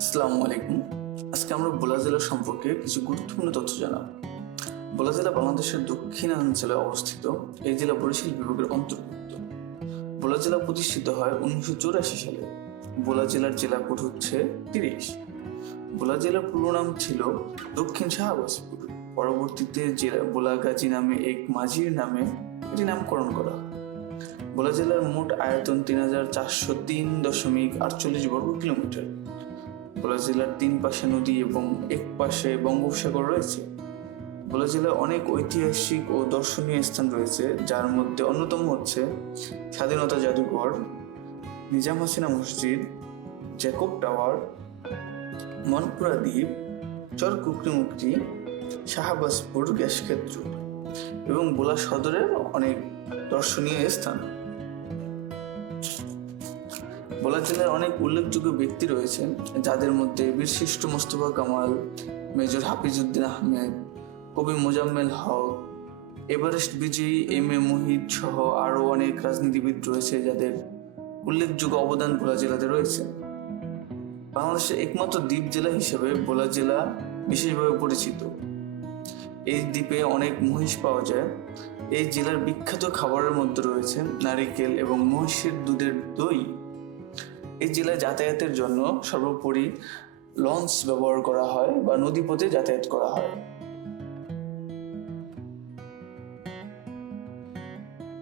আসসালামু আলাইকুম। আজকে আমরা ভোলা জেলা সম্পর্কে কিছু গুরুত্বপূর্ণ তথ্য জানাব। ভোলা জেলা বাংলাদেশের দক্ষিণাঞ্চলে অবস্থিত। এই জেলা বরিশাল বিভাগের অন্তর্ভুক্ত। ভোলা জেলা প্রতিষ্ঠিত হয় 1984 সালে। ভোলা জেলার জেলা কোড হচ্ছে 30। ভোলা জেলার পুরো নাম ছিল দক্ষিণ শাহবাজপুর। পরবর্তীতে জেলা ভোলা গাজী নামে এক মাঝির নামে এটি নামকরণ করা হয়। ভোলা জেলার মোট আয়তন 3403.48 বর্গ কিলোমিটার। ভোলা জেলার 3 পাশে নদী এবং এক পাশে বঙ্গোপসাগর রয়েছে। ভোলা জেলায় অনেক ঐতিহাসিক ও দর্শনীয় স্থান রয়েছে, যার মধ্যে অন্যতম হচ্ছে স্বাধীনতা জাদুঘর, নিজাম হাসিনা মসজিদ, জ্যাকব টাওয়ার, মনপুরা দ্বীপ, চর কুকরিমুকরি, শাহবাজপুর গ্যাস ক্ষেত্র এবং ভোলা সদরের অনেক দর্শনীয় স্থান। ভোলা জেলার অনেক উল্লেখযোগ্য ব্যক্তি রয়েছেন, যাদের মধ্যে বীরশ্রেষ্ঠ মোস্তফা কামাল, মেজর হাফিজউদ্দিন আহমেদ, কবি মোজাম্মেল হক, এভারেস্ট বিজয়ী এম.এ. মুহিত সহ আরও অনেক রাজনীতিবিদ রয়েছে, যাদের উল্লেখযোগ্য অবদান ভোলা জেলাতে রয়েছে। বাংলাদেশের একমাত্র দ্বীপ জেলা হিসেবে ভোলা জেলা বিশেষভাবে পরিচিত। এই দ্বীপে অনেক মহিষ পাওয়া যায়। এই জেলার বিখ্যাত খাবারের মধ্যে রয়েছে নারিকেল এবং মহিষের দুধের দই। এই জেলায় যাতায়াতের জন্য সর্বোপরি লঞ্চ ব্যবহার করা হয় বা নদীপথে যাতায়াত করা হয়।